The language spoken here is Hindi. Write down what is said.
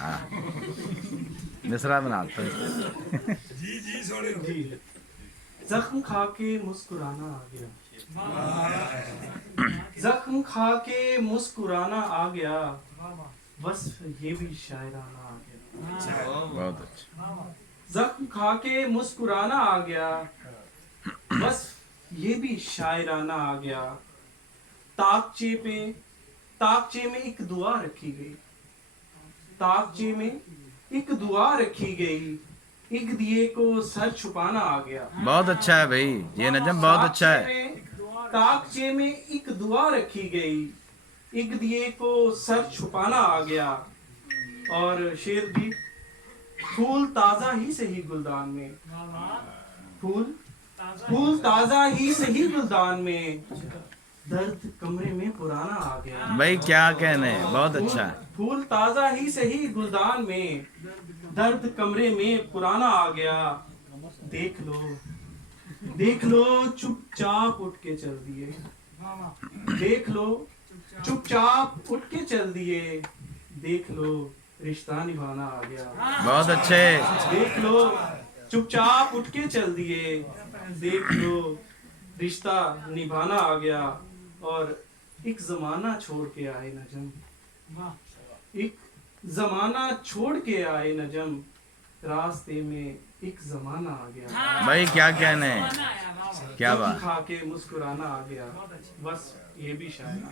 हाँ मिसरा बनाते हैं। जी। जख्म खा के मुस्कुराना आ गया, जख्म खा के मुस्कुराना आ गया, बस ये भी शायराना आ गया। बहुत अच्छा। जख्म खा के मुस्कुराना आ गया, बस ये भी शायराना आ गया। ताकचे पे ताकचे में एक दुआ रखी गई, ताकचे में एक दुआ रखी गई, एक दिए को सर छुपाना आ गया। बहुत अच्छा है भाई, ये नजम बहुत अच्छा है। ताकचे में एक दुआ रखी गई, एक दिए को सर छुपाना आ गया। और शेर भी, फूल ताजा ही सही गुलदान में, फूल फूल ताजा ही सही गुलदान में, दर्द कमरे में पुराना आ गया। भाई क्या कहने, बहुत अच्छा है। फूल ताजा ही सही गुलदान में, दर्द कमरे में पुराना आ गया। देख लो चुपचाप उठ के चल दिए, देख लो चुपचाप उठ के चल दिए, देख लो रिश्ता निभाना आ गया। बहुत अच्छे। देख लो चुपचाप उठ के चल दिए, देख लो रिश्ता निभाना आ गया। और एक जमाना छोड़ के आए नजम, एक जमाना छोड़ के आए नजम, रास्ते में एक जमाना आ गया। भाई क्या कहने, क्या बात। खा के मुस्कुराना आ गया, बस ये भी शायद।